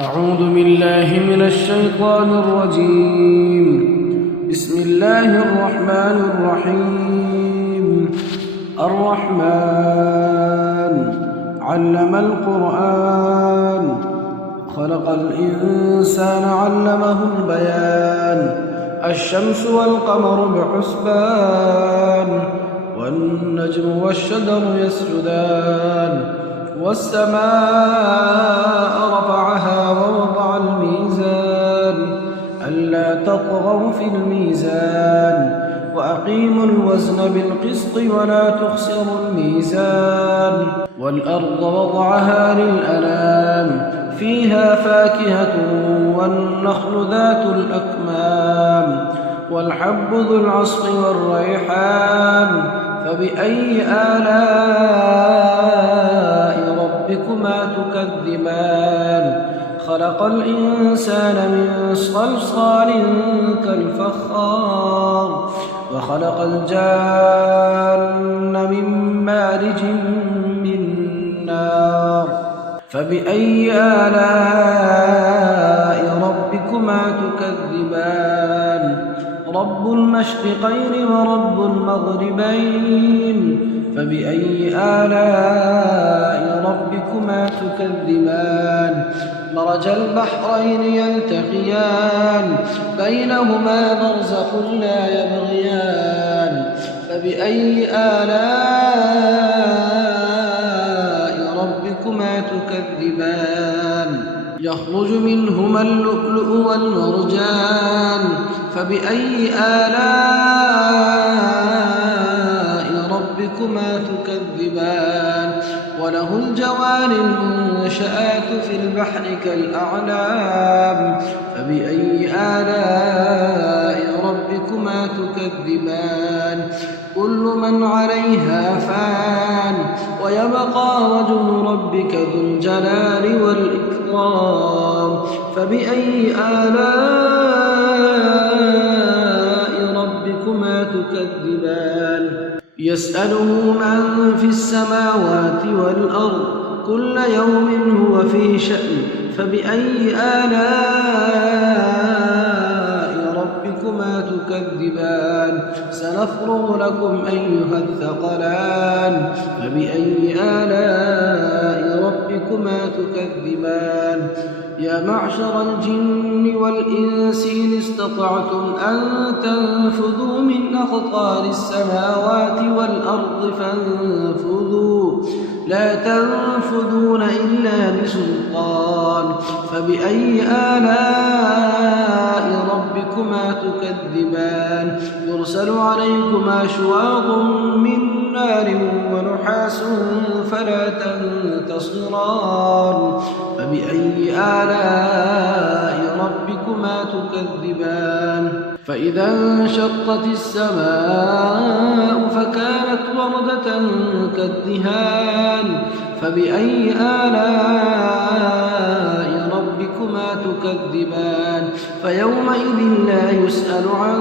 أعوذ بالله من الشيطان الرجيم. بسم الله الرحمن الرحيم. الرحمن علم القرآن، خلق الإنسان علمه البيان. الشمس والقمر بحسبان، والنجم والشجر يسجدان. والسماء رفعها ووضع الميزان ألا تطغوا في الميزان، وأقيموا الوزن بالقسط ولا تخسروا الميزان. والأرض وضعها للأنام، فيها فاكهة والنخل ذات الأكمام، والحب ذو العصف والريحان. فبأي آلاء ربكما تكذبان؟ خلق الإنسان من صلصال كالفخار، وخلق الجان من مارج من نار. فبأي آلاء ربكما تكذبان؟ رب المشرقين ورب المغربين. فبأي آلاء ربكما تكذبان؟ مرج البحرين يلتقيان، بينهما برزخ لا يبغيان. فبأي آلاء ربكما تكذبان؟ يخرج منهما اللؤلؤ والمرجان. فبأي آلاء ربكما تكذبان؟ وله الجوار المنشآت في البحر كالأعلام. فبأي آلاء ربكما تكذبان؟ كل من عليها فان، ويبقى وجه ربك ذو الجلال والإكرام. فبأي آلاء ربكما تكذبان؟ يسأله من في السماوات والأرض، كل يوم هو في شأن. فبأي آلاء ربكما تكذبان؟ سنفرغ لكم أيها الثقلان. فبأي آلاء ربكما تكذبان؟ يا معشر الجن والإنس إن استطعتم أن تنفذوا من أقطار السماوات والأرض فانفذوا، لا تنفذون إلا بسلطان. فبأي آلاء ربكما تكذبان؟ يرسل عليكما شواظ من نار ونحاس فلا تنتصران. فبأي آلاء ربكما تكذبان؟ فإذا انشقت السماء فكانت وردة كالدهان. فبأي آلاء ربكما تكذبان؟ فيومئذ لا يسأل عن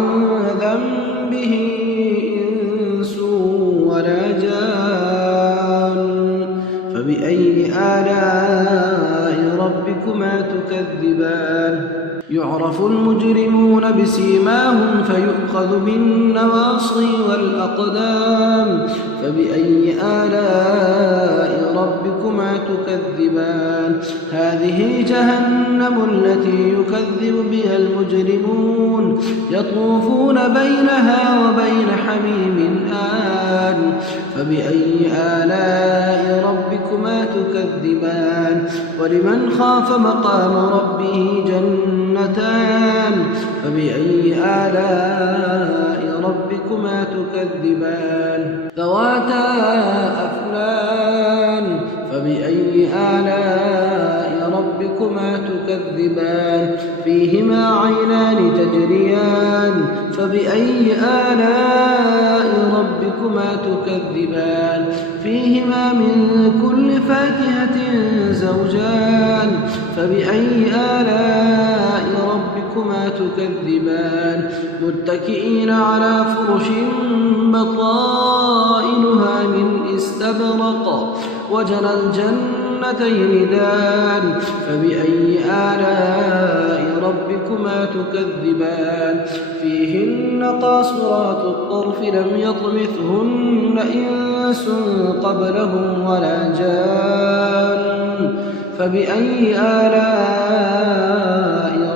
ذنبه إنس ولا جان. فبأي آلاء ربكما تكذبان؟ يعرف المجرمون بسيماهم فيؤخذ بالنواصي والأقدام. فبأي آلاء ربكما تكذبان؟ هذه جهنم التي يكذب بها المجرمون، يطوفون بينها وبين حميم آن. فبأي آلاء ربكما تكذبان؟ ولمن خاف مقام ربه جنتان. فبأي آلاء ربكما تكذبان؟ ذواتا أفنان. فبأي آلاء ربكما تكذبان؟ فيهما عينان تجريان. فبأي آلاء ربكما تكذبان؟ فيهما من كل فاكهة زوجان. فبأي آلاء ربكما تكذبان؟ متكئين على فرش بطائنها من استبرق، وجنى الجنة جنتين دان فبأي آلاء ربكما تكذبان فيهن قاصرات الطرف لم يطمثهن إنس قبلهم ولا جان فبأي آلاء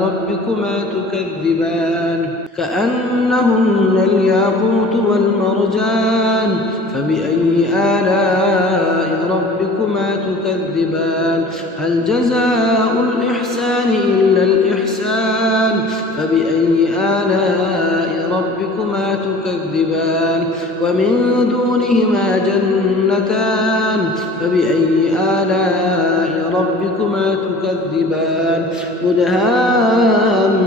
ربكما تكذبان كأنهن الياقوت والمرجان فبأي آلاء ربكما تكذبان هل جزاء الإحسان إلا الإحسان فبأي آلاء ربكما تكذبان ومن دونهما جنتان فبأي آلاء ربكما تكذبان مدهامتان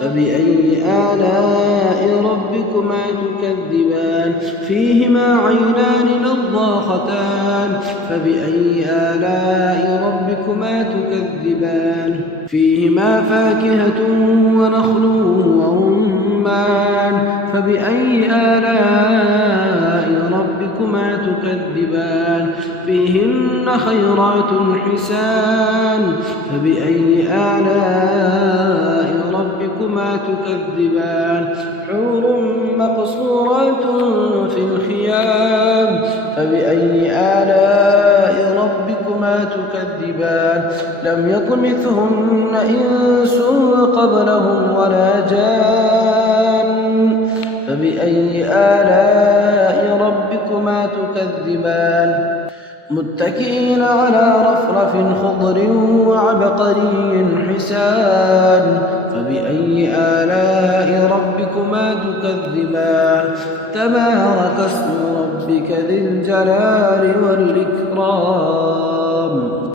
فبأي آلاء ربكما تكذبان فيهما عينان نضاختان فبأي آلاء ربكما تكذبان فيهما فاكهة ونخل ورمان فبأي آلاء ربكما تكذبان فيهن خيرات حسان فبأي آلاء ربكما تكذبان حور مقصورات في الخيام فبأي آلاء ربكما تكذبان لم يطمثهن إنس قبلهم ولا جان فبأي آلاء ربكما تكذبان متكئين على رفرف خضر وعبقري حسان فبأي آلاء ربكما تكذبان تبارك اسم ربك ذي الجلال والإكرام